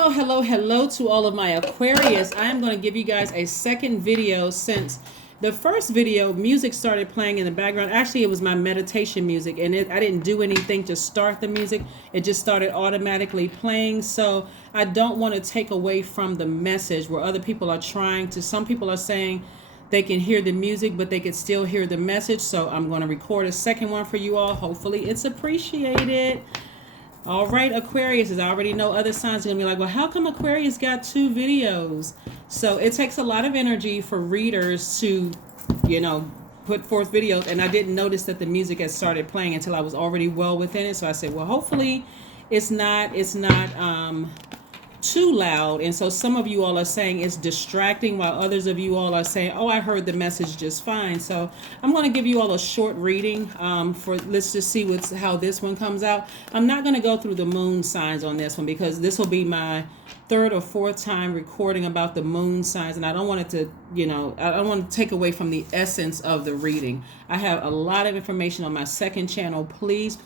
Hello to all of my Aquarius. I am going to give you guys a second video since the first video music started playing in the background. Actually, it was my meditation music, and I didn't do anything to start the music. It just started automatically playing. So I don't want to take away from the message where other people are trying to. Some people are saying they can hear the music, but they can still hear the message. So I'm going to record a second one for you all. Hopefully it's appreciated. All right, Aquarius, as I already know, other signs are going to be like, well, how come Aquarius got 2 videos? So it takes a lot of energy for readers to, put forth videos. And I didn't notice that the music had started playing until I was already well within it. So I said, well, hopefully it's not too loud. And so some of you all are saying it's distracting, while others of you all are saying, oh, I heard the message just fine. So I'm going to give you all a short reading let's just see how this one comes out. I'm not going to go through the moon signs on this one because this will be my 3rd or 4th time recording about the moon signs, and I don't want it to, I don't want to take away from the essence of the reading. I have a lot of information on my second channel. Please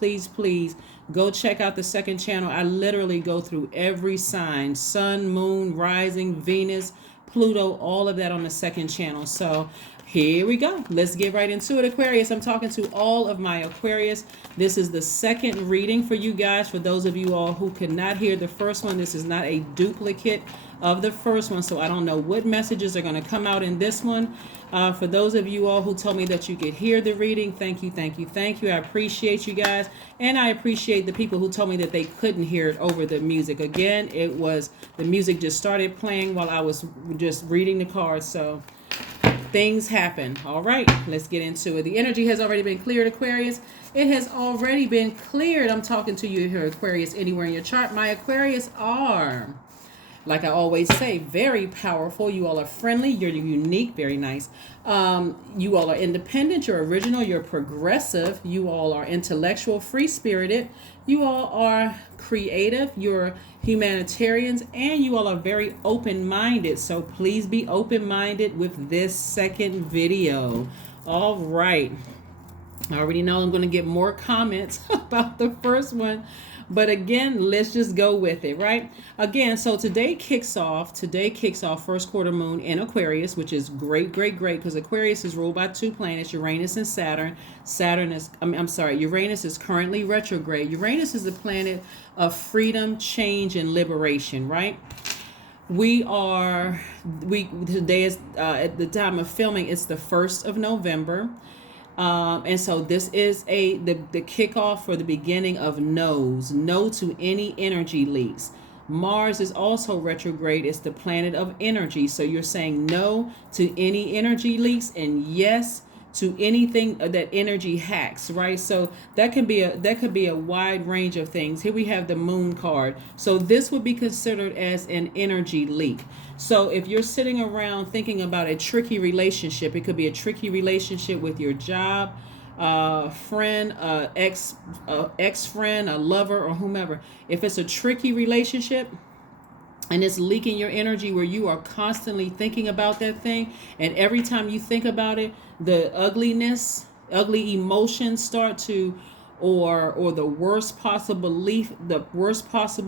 go check out the second channel. I literally go through every sign: sun, moon, rising, Venus, Pluto, all of that on the second channel. So here we go. Let's get right into it, Aquarius. I'm talking to all of my Aquarius. This is the second reading for you guys. For those of you all who could not hear the first one, this is not a duplicate of the first one, so I don't know what messages are going to come out in this one. For those of you all who told me that you could hear the reading, thank you. I appreciate you guys, and I appreciate the people who told me that they couldn't hear it over the music. Again, it was the music just started playing while I was just reading the cards, so things happen. All right, let's get into it. The energy has already been cleared, Aquarius. It has already been cleared. I'm talking to you here, Aquarius, anywhere in your chart. My Aquarius are, like I always say, very powerful. You all are friendly. You're unique. Very nice. You all are independent. You're original. You're progressive. You all are intellectual, free-spirited. You all are creative. You're humanitarians, and you all are very open-minded. So please be open-minded with this second video. All right. I already know I'm going to get more comments about the first one. But again, let's just go with it, right? Again, so today kicks off first quarter moon in Aquarius, which is great, because Aquarius is ruled by 2 planets, Uranus and Saturn. Uranus is currently retrograde. Uranus is the planet of freedom, change, and liberation, right? Today is, at the time of filming, it's the 1st of November. And so this is the kickoff for the beginning of no to any energy leaks. Mars is also retrograde. It's the planet of energy. So you're saying no to any energy leaks and yes to anything that energy hacks, right? So that could be a wide range of things. Here we have the moon card. So this would be considered as an energy leak. So if you're sitting around thinking about a tricky relationship, it could be a tricky relationship with your job, friend, ex-friend, a lover, or whomever. If it's a tricky relationship and it's leaking your energy where you are constantly thinking about that thing, and every time you think about it, the ugly emotions start to, or the worst possible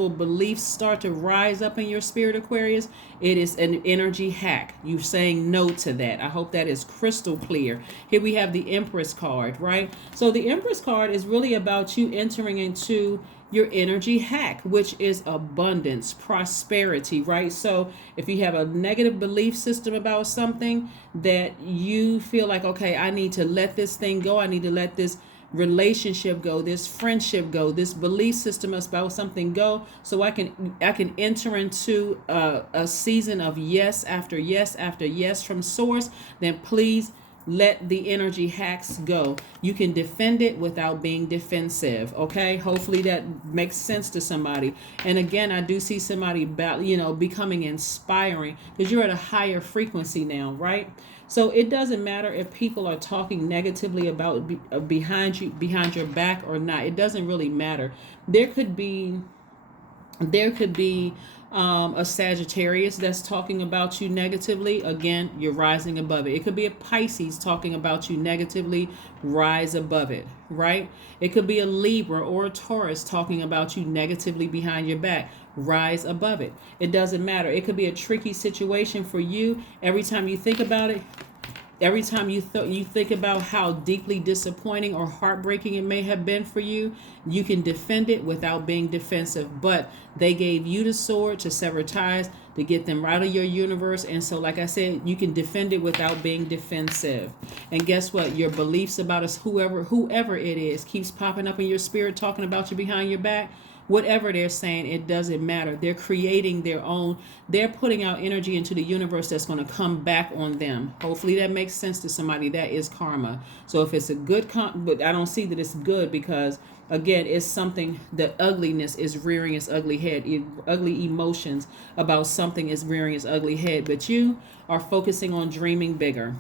beliefs start to rise up in your spirit, Aquarius, it is an energy hack. You're saying no to that. I hope that is crystal clear. Here we have the Empress card, right? So the Empress card is really about you entering into your energy hack, which is abundance, prosperity, right? So if you have a negative belief system about something that you feel like, okay, I need to let this thing go, I need to let this relationship go, this friendship go, this belief system about something go, so I can enter into a season of yes after yes after yes from source, then please let the energy hacks go. You can defend it without being defensive. Okay, hopefully that makes sense to somebody. And again, I do see somebody becoming inspiring, because you're at a higher frequency now, right? So it doesn't matter if people are talking negatively about behind your back or not. It doesn't really matter. There could be A Sagittarius that's talking about you negatively, again, you're rising above it. It could be a Pisces talking about you negatively, rise above it, right? It could be a Libra or a Taurus talking about you negatively behind your back, rise above it. It doesn't matter. It could be a tricky situation for you. Every time you think about it, every time you think about how deeply disappointing or heartbreaking it may have been for you, you can defend it without being defensive. But they gave you the sword to sever ties, to get them out of your universe. And so, like I said, you can defend it without being defensive. And guess what? Your beliefs about us, whoever it is, keeps popping up in your spirit, talking about you behind your back. Whatever they're saying, it doesn't matter. They're creating their own, they're putting out energy into the universe that's going to come back on them. Hopefully that makes sense to somebody. That is karma. So if it's a good, but I don't see that it's good, because again, it's something that ugliness is rearing its ugly head. Ugly emotions about something is rearing its ugly head. But you are focusing on dreaming bigger.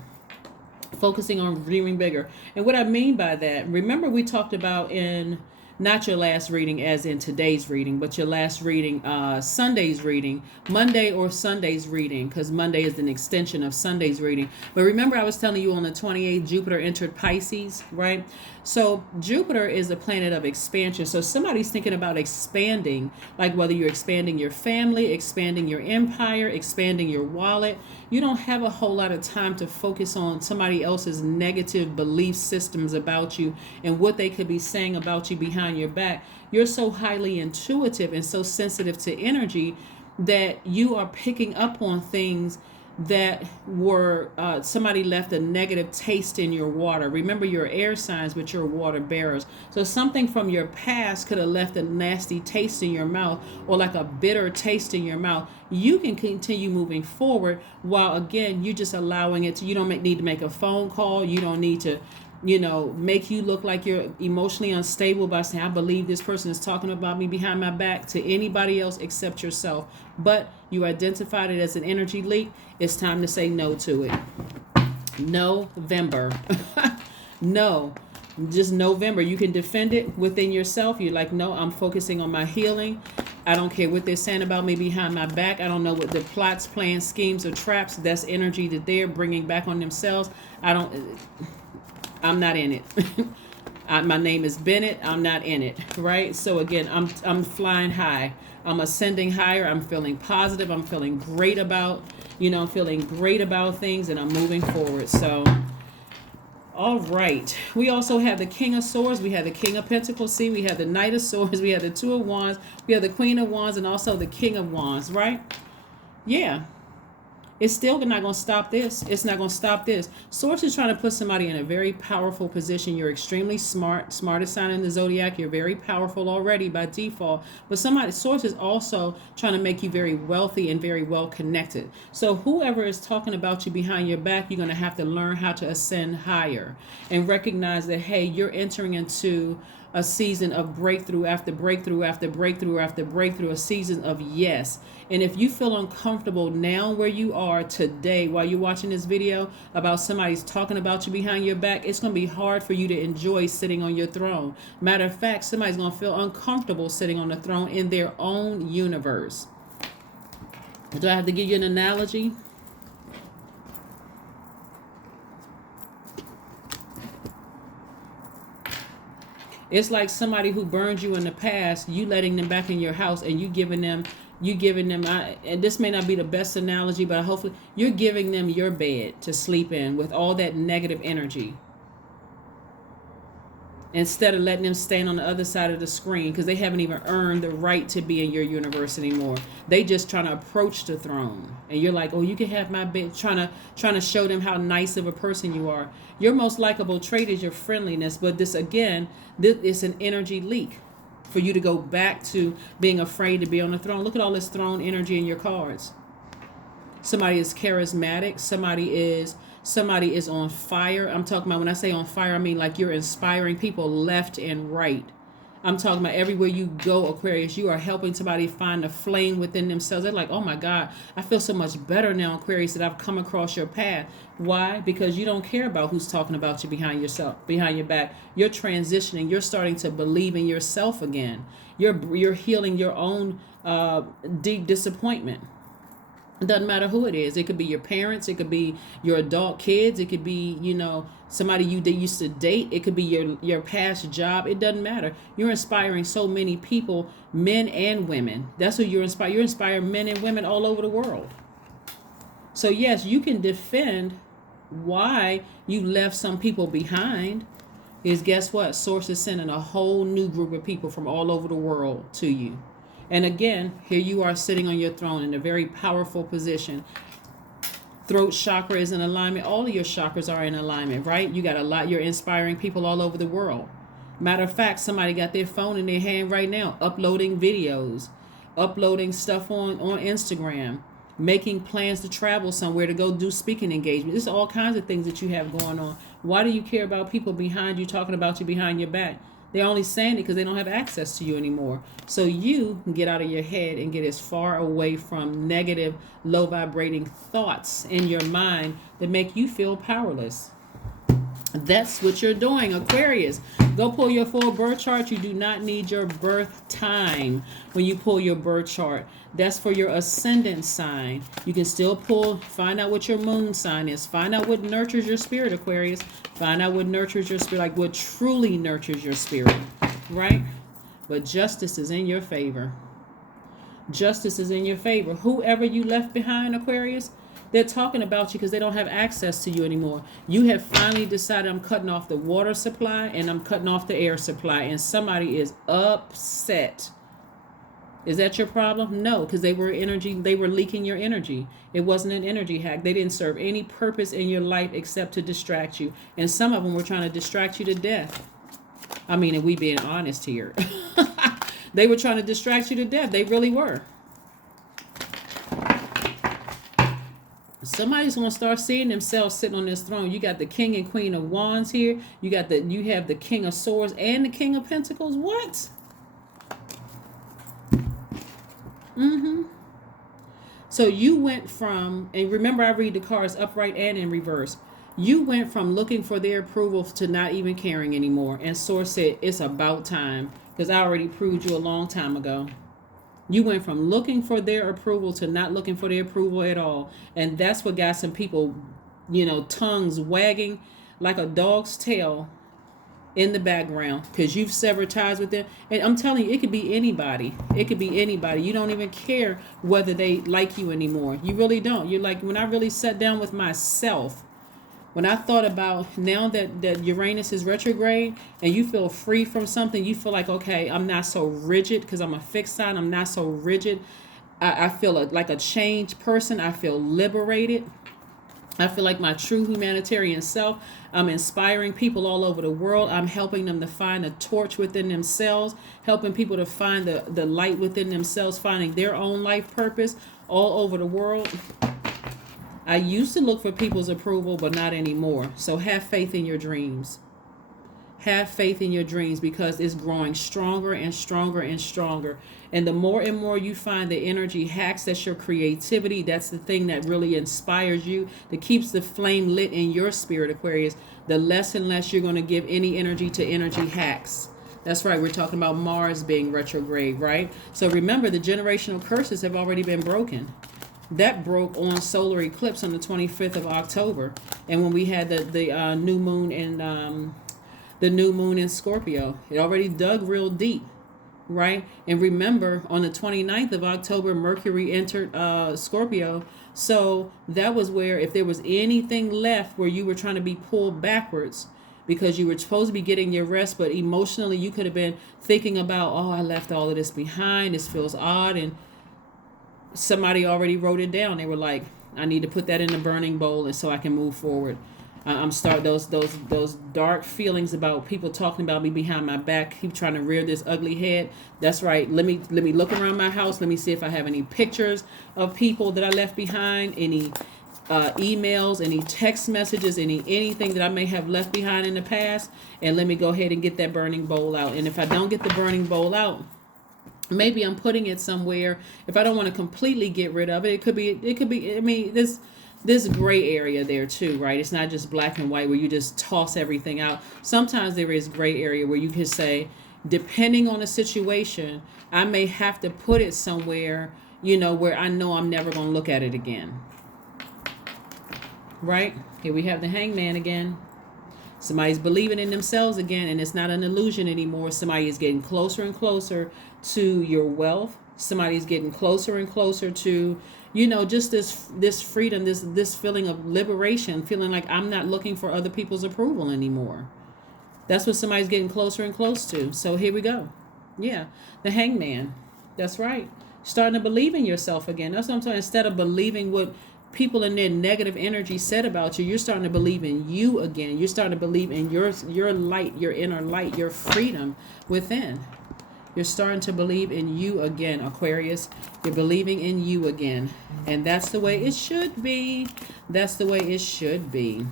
Focusing on dreaming bigger. And what I mean by that, remember we talked about in, not your last reading as in today's reading, but your last reading, Sunday's reading, Monday or Sunday's reading, because Monday is an extension of Sunday's reading. But remember I was telling you on the 28th, Jupiter entered Pisces, right? So Jupiter is a planet of expansion. So somebody's thinking about expanding, like whether you're expanding your family, expanding your empire, expanding your wallet. You don't have a whole lot of time to focus on somebody else's negative belief systems about you and what they could be saying about you behind your back. You're so highly intuitive and so sensitive to energy that you are picking up on things that were somebody left a negative taste in your water. Remember, you're air signs, but you're water bearers. So something from your past could have left a nasty taste in your mouth, or like a bitter taste in your mouth. You can continue moving forward while, again, you're just allowing it to, you don't need to make a phone call. You don't need to, make you look like you're emotionally unstable by saying, I believe this person is talking about me behind my back, to anybody else except yourself. But you identified it as an energy leak. It's time to say no to it. November. No, just November. You can defend it within yourself. You're like, no, I'm focusing on my healing. I don't care what they're saying about me behind my back. I don't know what the plots, plans, schemes, or traps. That's energy that they're bringing back on themselves. I'm not in it. My name is Bennett. I'm not in it, right? So again, I'm flying high. I'm ascending higher. I'm feeling positive. I'm feeling great about, I'm feeling great about things, and I'm moving forward. So, all right. We also have the King of Swords. We have the King of Pentacles. See, we have the Knight of Swords. We have the Two of Wands. We have the Queen of Wands, and also the King of Wands, right? Yeah. It's still not going to stop this. It's not going to stop this. Source is trying to put somebody in a very powerful position. You're extremely smart, smartest sign in the zodiac. You're very powerful already by default. But Source is also trying to make you very wealthy and very well connected. So whoever is talking about you behind your back, you're going to have to learn how to ascend higher and recognize that, hey, you're entering into a season of breakthrough after breakthrough after breakthrough after breakthrough, a season of yes. And if you feel uncomfortable now where you are today while you're watching this video about somebody's talking about you behind your back, it's going to be hard for you to enjoy sitting on your throne. Matter of fact, somebody's going to feel uncomfortable sitting on the throne in their own universe. Do I have to give you an analogy? It's like somebody who burned you in the past, you letting them back in your house, and you giving them, and this may not be the best analogy, but hopefully you're giving them your bed to sleep in with all that negative energy, instead of letting them stand on the other side of the screen, because they haven't even earned the right to be in your universe anymore. They just trying to approach the throne, and you're like, oh, you can have my bed, trying to show them how nice of a person you are. Your most likable trait is your friendliness, but this is an energy leak for you to go back to being afraid to be on the throne. Look at all this throne energy in your cards. Somebody is charismatic. Somebody is on fire. I'm talking about, when I say on fire, I mean like you're inspiring people left and right. I'm talking about everywhere you go, Aquarius, you are helping somebody find a flame within themselves. They're like, oh my God, I feel so much better now, Aquarius, that I've come across your path. Why? Because you don't care about who's talking about you behind your back. You're transitioning. You're starting to believe in yourself again. You're healing your own deep disappointment. It doesn't matter who it is. It could be your parents. It could be your adult kids. It could be, somebody you used to date. It could be your past job. It doesn't matter. You're inspiring so many people, men and women. That's who you're inspiring. You're inspiring men and women all over the world. So yes, you can defend why you left some people behind. Is guess what? Source is sending a whole new group of people from all over the world to you. And again, here you are sitting on your throne in a very powerful position. Throat chakra is in alignment. All of your chakras are in alignment, right? You got a lot. You're inspiring people all over the world. Matter of fact, somebody got their phone in their hand right now, uploading videos, uploading stuff on Instagram, making plans to travel somewhere to go do speaking engagements. There's all kinds of things that you have going on. Why do you care about people behind you talking about you behind your back? They're only saying it because they don't have access to you anymore. So you can get out of your head and get as far away from negative, low vibrating thoughts in your mind that make you feel powerless. That's what you're doing, Aquarius. Go pull your full birth chart. You do not need your birth time when you pull your birth chart. That's for your ascendant sign. You can still find out what your moon sign is. Find out what nurtures your spirit, Aquarius. Find out what nurtures your spirit, like what truly nurtures your spirit, right? But justice is in your favor. Justice is in your favor. Whoever you left behind, Aquarius, they're talking about you because they don't have access to you anymore. You have finally decided, I'm cutting off the water supply and I'm cutting off the air supply, and somebody is upset. Is that your problem? No, because they were leaking your energy. It wasn't an energy hack. They didn't serve any purpose in your life except to distract you. And some of them were trying to distract you to death. I mean, and we being honest here. They were trying to distract you to death. They really were. Somebody's going to start seeing themselves sitting on this throne. You got the King and Queen of Wands here. You have the King of Swords and the King of Pentacles. What? So you went from, and remember I read the cards upright and in reverse. You went from looking for their approval to not even caring anymore. And Source said, it's about time, because I already proved you a long time ago. You went from looking for their approval to not looking for their approval at all. And that's what got some people, tongues wagging like a dog's tail in the background, because you've severed ties with them. And I'm telling you, it could be anybody. It could be anybody. You don't even care whether they like you anymore. You really don't. You're like, when I really sat down with myself, when I thought about now that Uranus is retrograde and you feel free from something, you feel like, okay, I'm not so rigid because I'm a fixed sign. I'm not so rigid. I feel like a changed person. I feel liberated. I feel like my true humanitarian self. I'm inspiring people all over the world. I'm helping them to find a torch within themselves, helping people to find the light within themselves, finding their own life purpose all over the world. I used to look for people's approval, but not anymore. So have faith in your dreams. Have faith in your dreams, because it's growing stronger and stronger and stronger. And the more and more you find the energy hacks, that's your creativity. That's the thing that really inspires you, that keeps the flame lit in your spirit, Aquarius. The less and less you're going to give any energy to energy hacks. That's right. We're talking about Mars being retrograde, right? So remember, the generational curses have already been broken. That broke on solar eclipse on the 25th of October. And when we had the new moon in Scorpio, it already dug real deep, right? And remember, on the 29th of October, Mercury entered Scorpio. So that was where, if there was anything left where you were trying to be pulled backwards because you were supposed to be getting your rest, but emotionally you could have been thinking about, oh, I left all of this behind. This feels odd. And somebody already wrote it down. They were like, I need to put that in the burning bowl, and so I can move forward. I'm starting those dark feelings about people talking about me behind my back, keep trying to rear this ugly head. That's right. Let me look around my house. Let me see if I have any pictures of people that I left behind, any emails, any text messages, anything that I may have left behind in the past, and let me go ahead and get that burning bowl out. And if I don't get the burning bowl out, maybe I'm putting it somewhere. If I don't want to completely get rid of it, it could be. I mean, this gray area there too, right? It's not just black and white where you just toss everything out. Sometimes there is gray area where you can say, depending on the situation, I may have to put it somewhere, where I know I'm never going to look at it again. Right? Here we have the Hangman again. Somebody's believing in themselves again, and it's not an illusion anymore. Somebody is getting closer and closer to your wealth. Somebody's getting closer and closer to, just this freedom, this feeling of liberation, feeling like I'm not looking for other people's approval anymore. That's what somebody's getting closer and close to. So here we go. Yeah, the Hangman. That's right. Starting to believe in yourself again. That's what I'm talking. Instead of believing what people in their negative energy said about you, you're starting to believe in you again. You're starting to believe in your light, your inner light, your freedom within. You're starting to believe in you again, Aquarius. You're believing in you again. And that's the way it should be. That's the way it should be.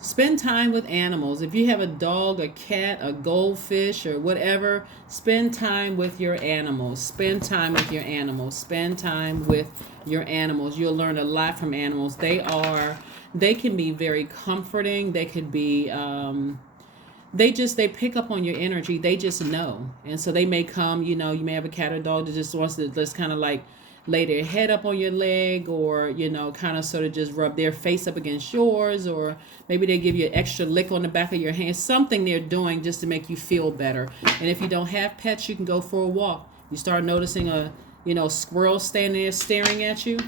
Spend time with animals. If you have a dog, a cat, a goldfish, or whatever, spend time with your animals. Spend time with your animals. Spend time with your animals. You'll learn a lot from animals. They can be very comforting. They could be, they pick up on your energy. They just know. And so they may come, you may have a cat or dog that just wants to just kind of like lay their head up on your leg, or, kind of sort of just rub their face up against yours, or maybe they give you an extra lick on the back of your hand, something they're doing just to make you feel better. And if you don't have pets, you can go for a walk. You start noticing a, squirrel standing there staring at you.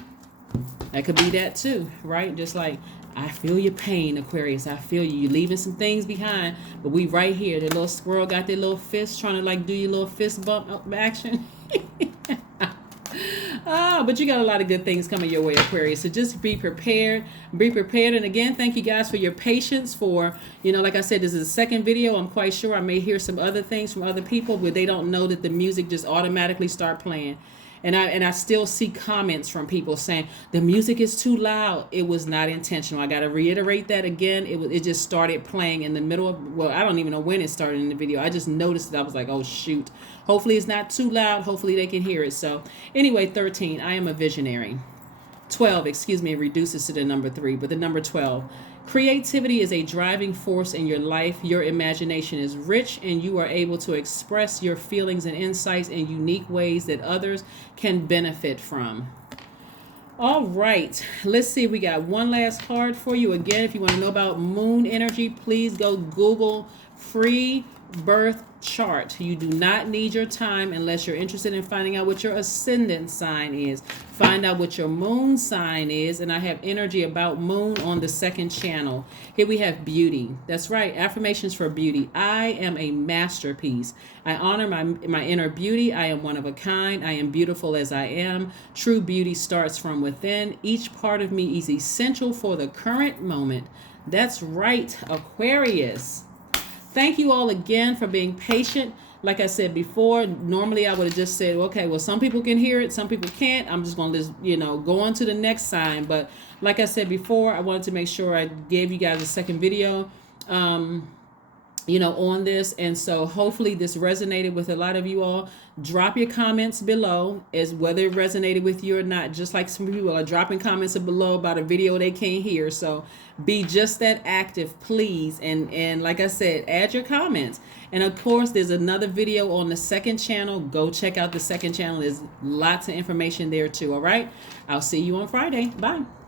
That could be that too, right? Just like, I feel your pain, Aquarius. I feel you. You're leaving some things behind, but we right here. The little squirrel got their little fist trying to like do your little fist bump up action. But you got a lot of good things coming your way, Aquarius. So just be prepared. Be prepared. And again, thank you guys for your patience for, like I said, this is the second video. I'm quite sure I may hear some other things from other people, but they don't know that the music just automatically start playing. And I still see comments from people saying the music is too loud. It was not intentional. I got to reiterate that again. It just started playing in the middle of, well, I don't even know when it started in the video. I just noticed it. I was like, oh, shoot. Hopefully it's not too loud. Hopefully they can hear it. So anyway, 13, I am a visionary. 12, it reduces to the number 3, but the number 12. Creativity is a driving force in your life. Your imagination is rich, and you are able to express your feelings and insights in unique ways that others can benefit from. All right, let's see. We got one last card for you. Again, if you want to know about moon energy, please go Google free birth chart. You do not need your time unless you're interested in finding out what your ascendant sign is. Find out what your moon sign is, and I have energy about moon on the second channel. Here we have beauty. That's right, affirmations for beauty. I am a masterpiece. I honor my inner beauty. I am one of a kind. I am beautiful as I am. True beauty starts from within. Each part of me is essential for the current moment. That's right, Aquarius. Thank you all again for being patient. Like I said before, normally I would have just said, okay, well, some people can hear it, some people can't. I'm just going to just, go on to the next sign. But like I said before, I wanted to make sure I gave you guys a second video, on this. And so hopefully this resonated with a lot of you all. Drop your comments below as whether it resonated with you or not. Just like some people are dropping comments below about a video they can't hear. So be just that active, please. And like I said, add your comments. And of course, there's another video on the second channel. Go check out the second channel. There's lots of information there too. All right. I'll see you on Friday. Bye.